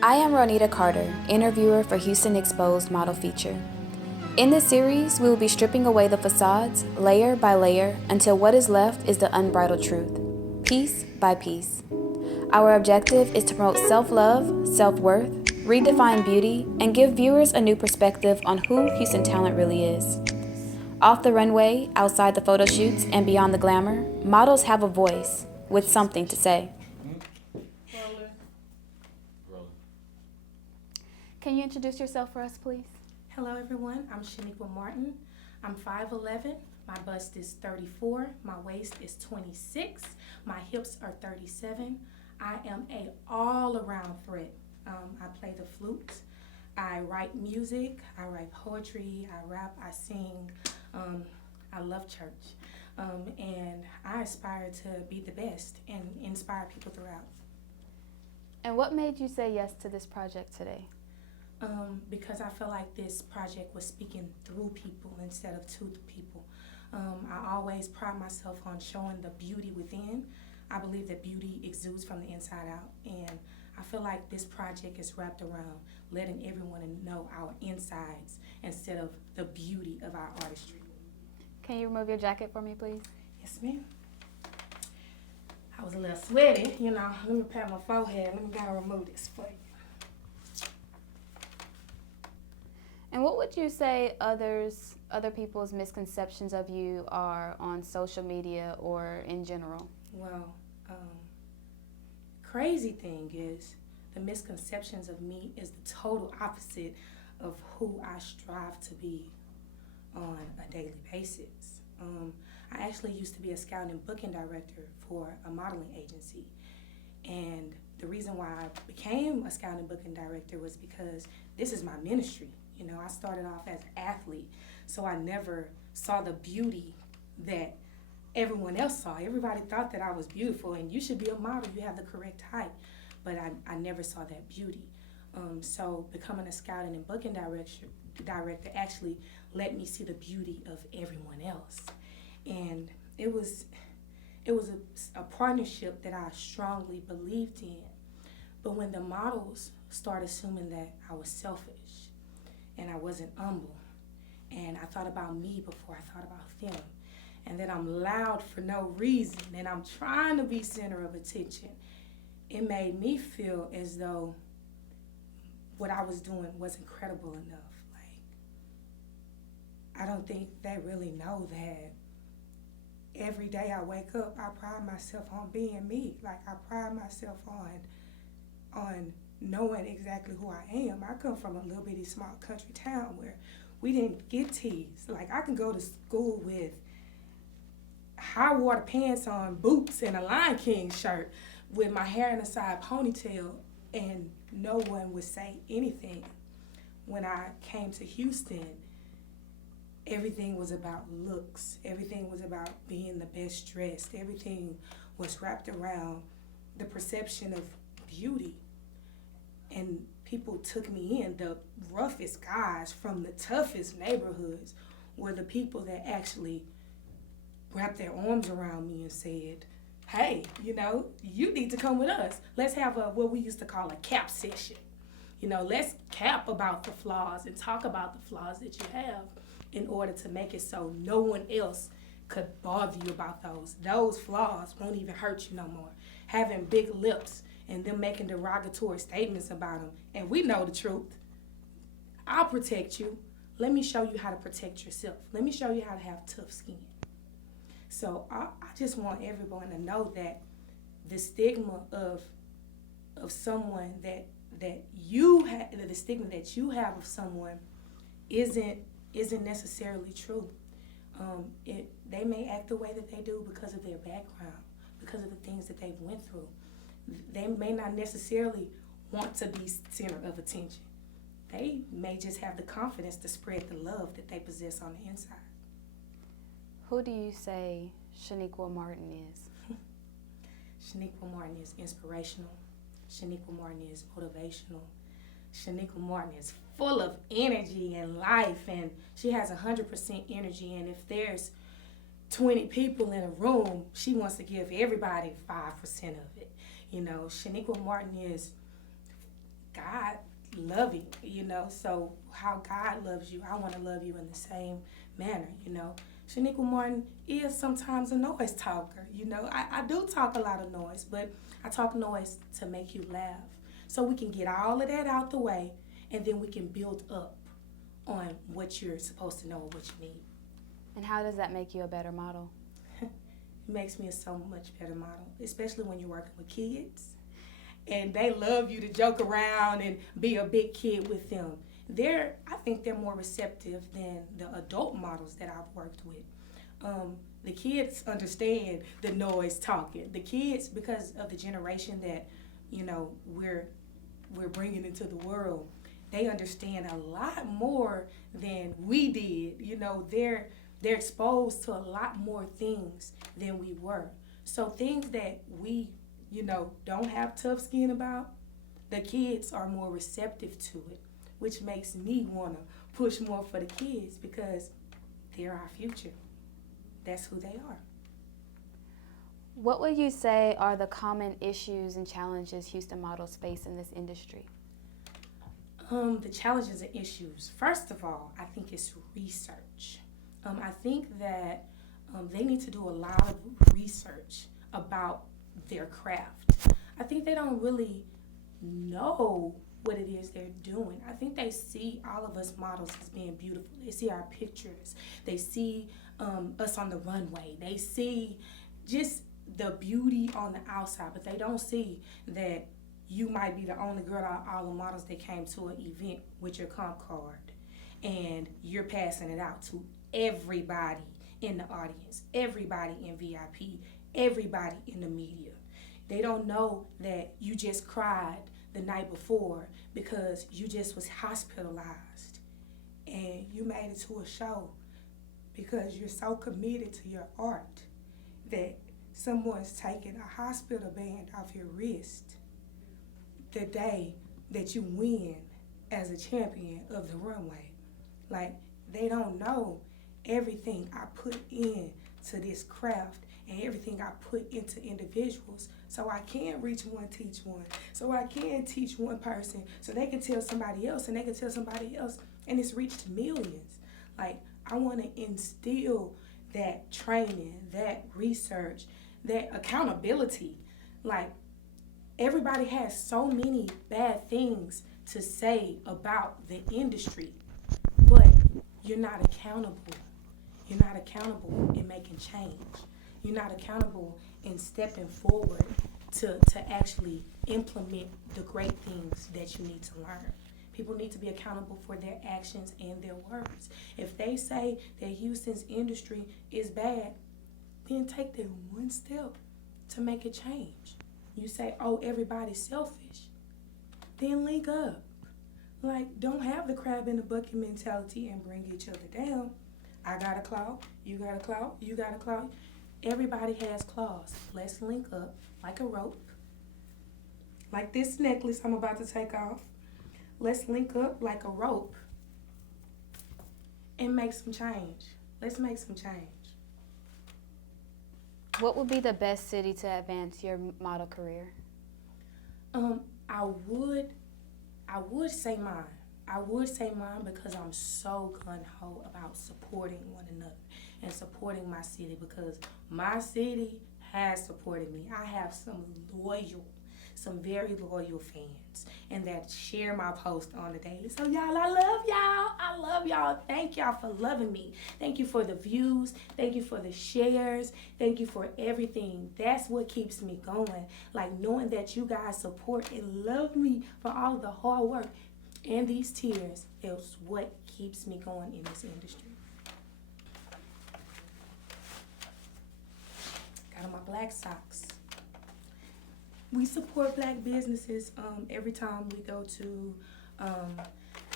I am Ronita Carter, interviewer for Houston Exposed Model Feature. In this series, we will be stripping away the facades, layer by layer, until what is left is the unbridled truth, piece by piece. Our objective is to promote self-love, self-worth, redefine beauty, and give viewers a new perspective on who Houston talent really is. Off the runway, outside the photo shoots, and beyond the glamour, models have a voice with something to say. Can you introduce yourself for us, please? Hello everyone, I'm Shaniqua Martin. I'm 5'11", my bust is 34, my waist is 26, my hips are 37. I am a all-around threat. I play the flute, I write music, I write poetry, I rap, I sing, I love church, and I aspire to be the best and inspire people throughout. And what made you say yes to this project today? Because I feel like this project was speaking through people instead of to the people. I always pride myself on showing the beauty within. I believe that beauty exudes from the inside out, and I feel like this project is wrapped around letting everyone know our insides instead of the beauty of our artistry. Can you remove your jacket for me, please? Yes, ma'am. I was a little sweaty, Let me pat my forehead. Let me go and remove this for you. And what would you say other people's misconceptions of you are on social media or in general? Well, crazy thing is the misconceptions of me is the total opposite of who I strive to be on a daily basis. I actually used to be a scouting and booking director for a modeling agency. And the reason why I became a scouting and booking director was because this is my ministry. I started off as an athlete, so I never saw the beauty that everyone else saw. Everybody thought that I was beautiful, and you should be a model, you have the correct height, but I never saw that beauty. So becoming a scouting and booking director actually let me see the beauty of everyone else. And it was a partnership that I strongly believed in. But when the models started assuming that I was selfish, and I wasn't humble, and I thought about me before I thought about them, and that I'm loud for no reason, and I'm trying to be center of attention, it made me feel as though what I was doing wasn't credible enough. I don't think they really know that every day I wake up, I pride myself on being me. I pride myself on knowing exactly who I am. I come from a little bitty small country town where we didn't get teased. I can go to school with high water pants on, boots, and a Lion King shirt with my hair in a side ponytail, and no one would say anything. When I came to Houston, everything was about looks. Everything was about being the best dressed. Everything was wrapped around the perception of beauty. And people took me in. The roughest guys from the toughest neighborhoods were the people that actually wrapped their arms around me and said, hey, you need to come with us. Let's have what we used to call a cap session. Let's cap about the flaws and talk about the flaws that you have in order to make it so no one else could bother you about those. Those flaws won't even hurt you no more. Having big lips and them making derogatory statements about them, and we know the truth. I'll protect you. Let me show you how to protect yourself. Let me show you how to have tough skin. So I just want everyone to know that the stigma of someone that you have, the stigma that you have of someone isn't necessarily true. They may act the way that they do because of their background, because of the things that they've went through. They may not necessarily want to be center of attention. They may just have the confidence to spread the love that they possess on the inside. Who do you say Shaniqua Martin is? Shaniqua Martin is inspirational. Shaniqua Martin is motivational. Shaniqua Martin is full of energy and life, and she has 100% energy. And if there's 20 people in a room, she wants to give everybody 5% of it. Shaniqua Martin is God loving, So how God loves you, I want to love you in the same manner. Shaniqua Martin is sometimes a noise talker. I do talk a lot of noise, but I talk noise to make you laugh. So we can get all of that out the way, and then we can build up on what you're supposed to know and what you need. And how does that make you a better model? It makes me a so much better model, especially when you're working with kids and they love you to joke around and be a big kid with them. I think they're more receptive than the adult models that I've worked with. The kids understand the noise talking. The kids, because of the generation that we're bringing into the world, they understand a lot more than we did. They're exposed to a lot more things than we were. So things that we don't have tough skin about, the kids are more receptive to it, which makes me want to push more for the kids because they're our future. That's who they are. What would you say are the common issues and challenges Houston models face in this industry? The challenges and issues. First of all, I think it's research. I think that they need to do a lot of research about their craft. I think they don't really know what it is they're doing. I think they see all of us models as being beautiful. They see our pictures. They see us on the runway. They see just the beauty on the outside, but they don't see that you might be the only girl out of all the models that came to an event with your comp card, and you're passing it out to everybody in the audience, everybody in VIP, everybody in the media. They don't know that you just cried the night before because you just was hospitalized and you made it to a show because you're so committed to your art that someone's taking a hospital band off your wrist the day that you win as a champion of the runway. Like, they don't know everything I put in to this craft and everything I put into individuals, so I can reach one, teach one, so I can teach one person, so they can tell somebody else, and they can tell somebody else, and it's reached millions. Like, I want to instill that training, that research, that accountability. Like, everybody has so many bad things to say about the industry, but you're not accountable. You're not accountable in making change. You're not accountable in stepping forward to actually implement the great things that you need to learn. People need to be accountable for their actions and their words. If they say that Houston's industry is bad, then take that one step to make a change. You say, oh, everybody's selfish. Then link up. Like, don't have the crab in the bucket mentality and bring each other down. I got a claw, you got a claw, you got a claw. Everybody has claws. Let's link up like a rope. Like this necklace I'm about to take off. Let's link up like a rope and make some change. Let's make some change. What would be the best city to advance your model career? I would say mine. I would say mine because I'm so gung-ho about supporting one another and supporting my city, because my city has supported me. I have some very loyal fans, and that share my post on the daily. So y'all, I love y'all. I love y'all. Thank y'all for loving me. Thank you for the views. Thank you for the shares. Thank you for everything. That's what keeps me going. Like, knowing that you guys support and love me for all of the hard work and these tears is what keeps me going in this industry. Got on my black socks. We support black businesses every time we go to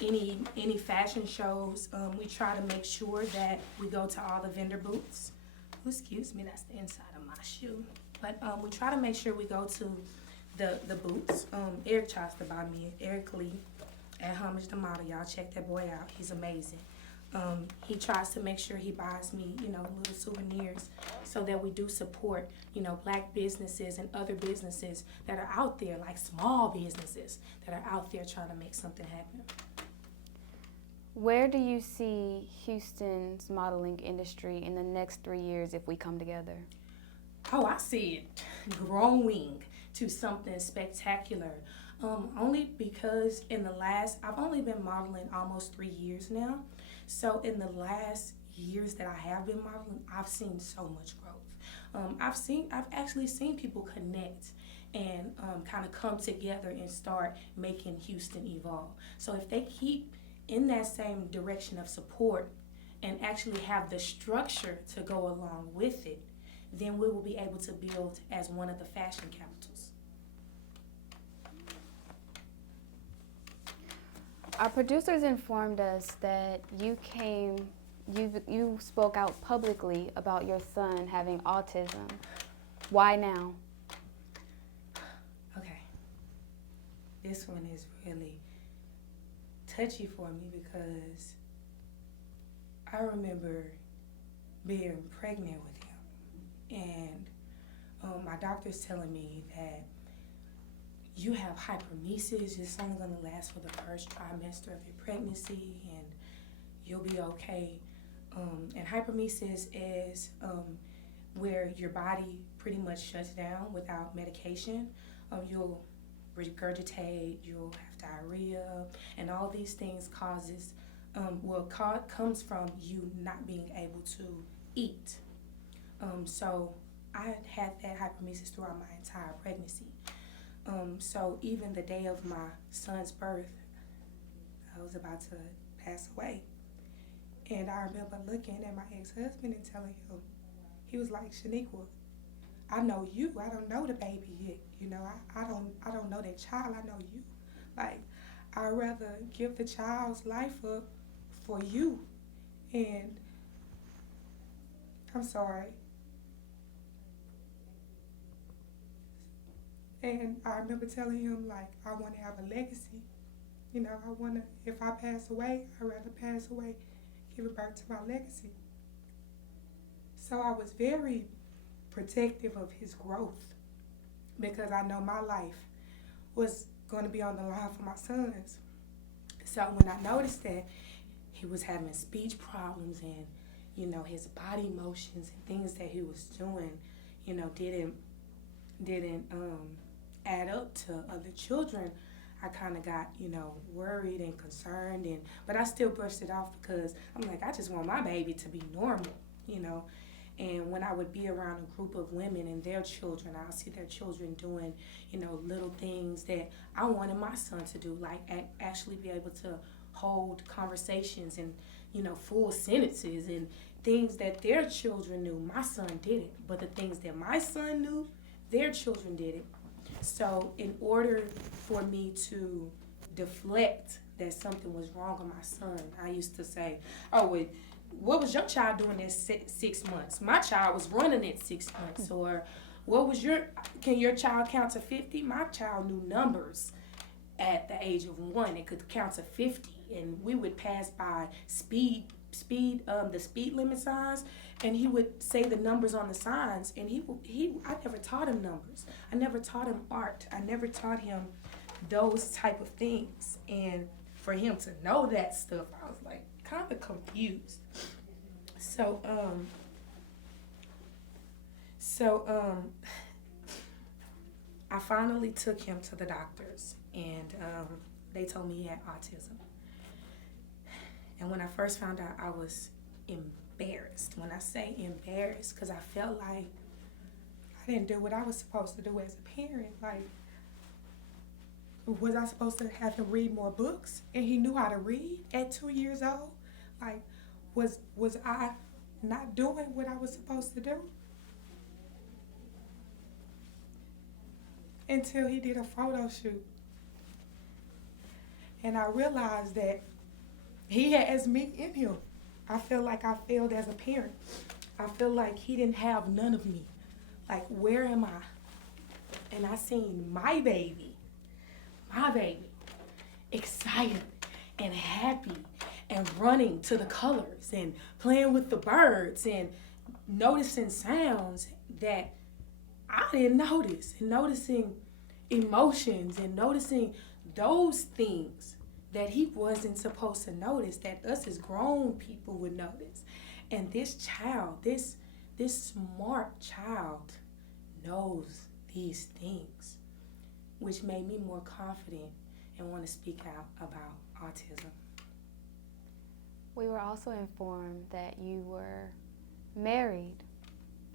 any fashion shows. We try to make sure that we go to all the vendor booths. Oh, excuse me, that's the inside of my shoe. But we try to make sure we go to the booths. Eric tries to buy me, Eric Lee, at Homage the Model. Y'all check that boy out. He's amazing. He tries to make sure he buys me, little souvenirs so that we do support, black businesses and other businesses that are out there, like small businesses that are out there trying to make something happen. Where do you see Houston's modeling industry in the next 3 years if we come together? Oh, I see it growing to something spectacular. Only because I've only been modeling almost 3 years now. So in the last years that I have been modeling, I've seen so much growth. I've actually seen people connect and kind of come together and start making Houston evolve. So if they keep in that same direction of support and actually have the structure to go along with it, then we will be able to build as one of the fashion capitals. Our producers informed us that you spoke out publicly about your son having autism. Why now? Okay. This one is really touchy for me because I remember being pregnant with him, and my doctor's telling me that you have hypermesis. It's only going to last for the first trimester of your pregnancy, and you'll be okay. And hypermesis is where your body pretty much shuts down without medication. You'll regurgitate, you'll have diarrhea, and all these things comes from you not being able to eat. So I had that hypermesis throughout my entire pregnancy. So even the day of my son's birth, I was about to pass away. And I remember looking at my ex-husband and telling him, he was like, Shaniqua, I know you. I don't know the baby yet. I don't know that child. I know you. Like, I'd rather give the child's life up for you. And I'm sorry. And I remember telling him, like, I want to have a legacy. If I pass away, I'd rather pass away, give birth to my legacy. So I was very protective of his growth because I know my life was going to be on the line for my sons. So when I noticed that he was having speech problems and, his body motions and things that he was doing, didn't add up to other children, I kind of got, worried and concerned, but I still brushed it off because I'm like, I just want my baby to be normal, And when I would be around a group of women and their children, I'll see their children doing, little things that I wanted my son to do, like actually be able to hold conversations and, full sentences and things that their children knew. My son didn't, but the things that my son knew, their children didn't. So in order for me to deflect that something was wrong with my son, I used to say, oh, wait, what was your child doing at 6 months? My child was running at 6 months. Or can your child count to 50? My child knew numbers at the age of 1. It could count to 50. And we would pass by the speed limit signs, and he would say the numbers on the signs, and I never taught him numbers. I never taught him art. I never taught him those type of things. And for him to know that stuff, I was like kind of confused. So I finally took him to the doctors, and they told me he had autism. And when I first found out, I was embarrassed. When I say embarrassed, because I felt like I didn't do what I was supposed to do as a parent. Like, was I supposed to have him read more books? And he knew how to read at 2 years old? Like, was I not doing what I was supposed to do? Until he did a photo shoot. And I realized that he has me in him. I feel like I failed as a parent. I feel like he didn't have none of me. Like, where am I? And I seen my baby, excited and happy and running to the colors and playing with the birds and noticing sounds that I didn't notice, and noticing emotions and noticing those things that he wasn't supposed to notice, that us as grown people would notice. And this child, this smart child knows these things, which made me more confident and want to speak out about autism. We were also informed that you were married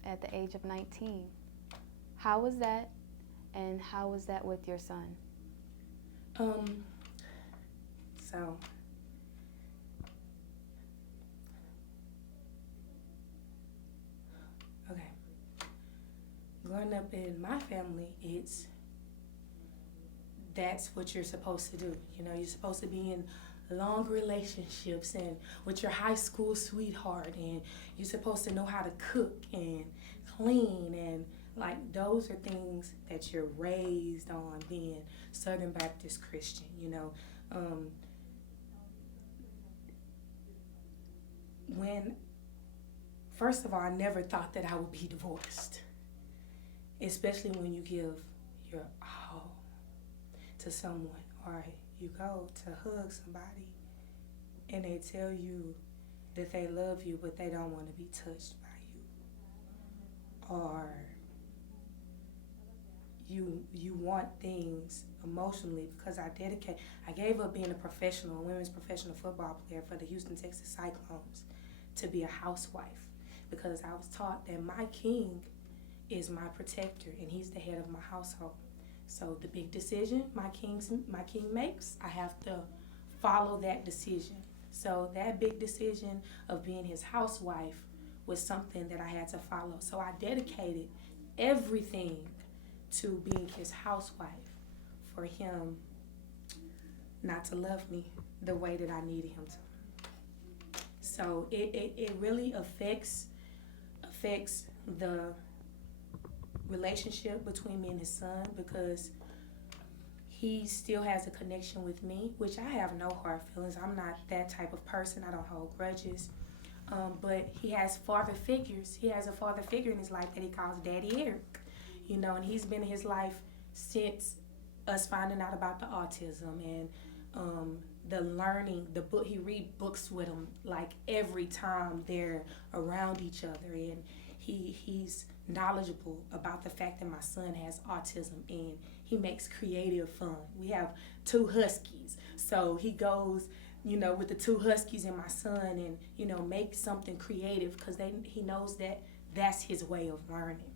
at the age of 19. How was that, and how was that with your son? So okay. Growing up in my family, that's what you're supposed to do. You know, you're supposed to be in long relationships and with your high school sweetheart, and you're supposed to know how to cook and clean, and like those are things that you're raised on, being Southern Baptist Christian, you know. When first of all, I never thought that I would be divorced, especially when you give your all to someone, or you go to hug somebody and they tell you that they love you but they don't want to be touched by you, or you want things emotionally, because I gave up being a women's professional football player for the Houston, Texas Cyclones to be a housewife, because I was taught that my king is my protector and he's the head of my household. So the big decision my king makes, I have to follow that decision. So that big decision of being his housewife was something that I had to follow. So I dedicated everything to being his housewife, for him not to love me the way that I needed him to. So it really affects the relationship between me and his son, because he still has a connection with me, which I have no hard feelings. I'm not that type of person. I don't hold grudges. But he has father figures. He has a father figure in his life that he calls Daddy Eric, you know, and he's been in his life since us finding out about the autism and the learning, the book. He read books with him like every time they're around each other, and he's knowledgeable about the fact that my son has autism, and he makes creative fun. We have 2 huskies, so he goes, you know, with the 2 huskies and my son, and you know, make something creative, because he knows that that's his way of learning.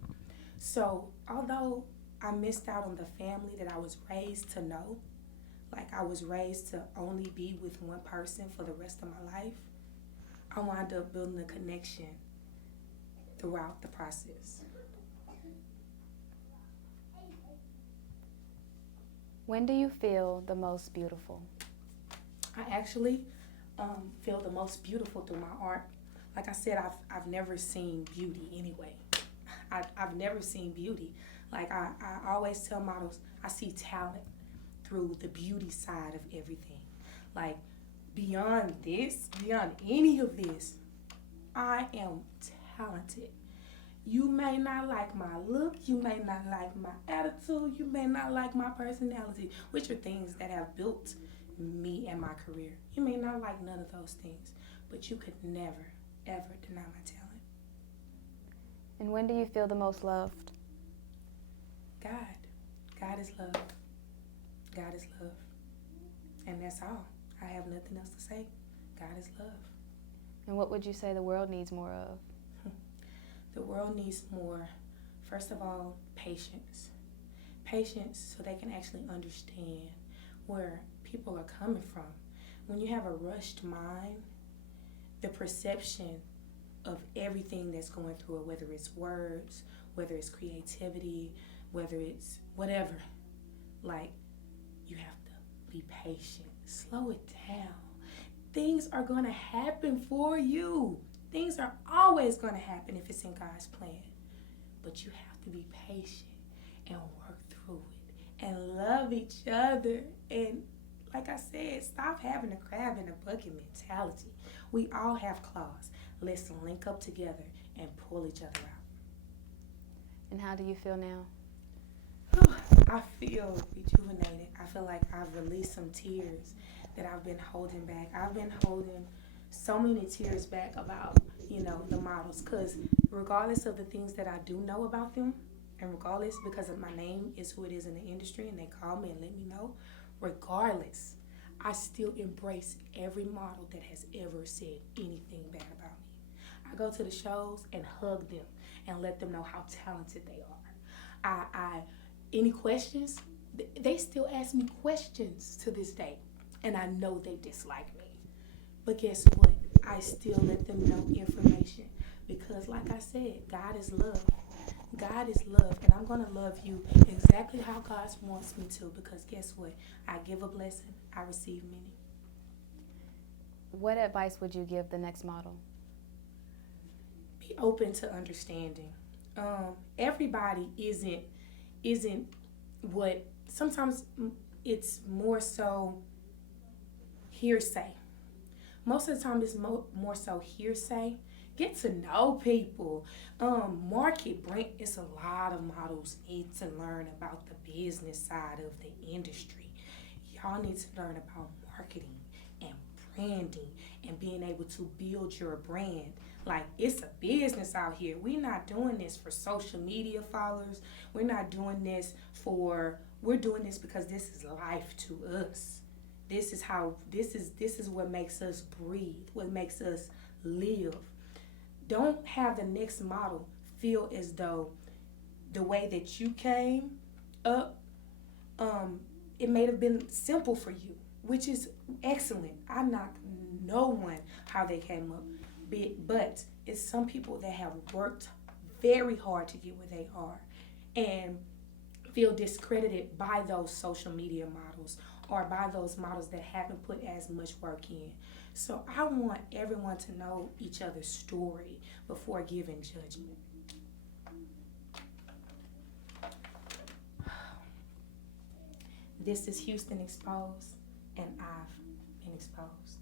So although I missed out on the family that I was raised to know, like I was raised to only be with one person for the rest of my life, I wound up building a connection throughout the process. When do you feel the most beautiful? I actually feel the most beautiful through my art. Like I said, I've never seen beauty anyway. I've never seen beauty. Like I always tell models, I see talent through the beauty side of everything. Like beyond any of this, I am talented. You may not like my look, you may not like my attitude, you may not like my personality, which are things that have built me and my career. You may not like none of those things, but you could never, ever deny my talent. And when do you feel the most loved? God. God is love. God is love. And that's all. I have nothing else to say. God is love. And what would you say the world needs more of? The world needs more, first of all, patience. Patience so they can actually understand where people are coming from. When you have a rushed mind, the perception of everything that's going through it, whether it's words, whether it's creativity, whether it's whatever, like, you have to be patient. Slow it down. Things are going to happen for you. Things are always going to happen if it's in God's plan. But you have to be patient and work through it and love each other and like I said, stop having a crab in a bucket mentality. We all have claws. Let's link up together and pull each other out. And how do you feel now? I feel rejuvenated. I feel like I've released some tears that I've been holding back. I've been holding so many tears back about, the models. Because regardless of the things that I do know about them, and regardless because of my name is who it is in the industry and they call me and let me know, regardless, I still embrace every model that has ever said anything bad about me. I go to the shows and hug them and let them know how talented they are. I any questions, they still ask me questions to this day, and I know they dislike me. But guess what? I still let them know information because, like I said, God is love. God is love, and I'm going to love you exactly how God wants me to because guess what? I give a blessing, I receive many. What advice would you give the next model? Be open to understanding. Everybody isn't what sometimes it's more so hearsay. Most of the time it's more so hearsay. Get to know people. Market brand. It's a lot of models need to learn about the business side of the industry. Y'all need to learn about marketing and branding and being able to build your brand. Like, it's a business out here. We're not doing this for social media followers. We're doing this because this is life to us. This is what makes us breathe, what makes us live. Don't have the next model feel as though the way that you came up, it may have been simple for you, which is excellent. I knock no one how they came up, but it's some people that have worked very hard to get where they are and feel discredited by those social media models or by those models that haven't put as much work in. So I want everyone to know each other's story before giving judgment. This is Houston Exposed, and I've been exposed.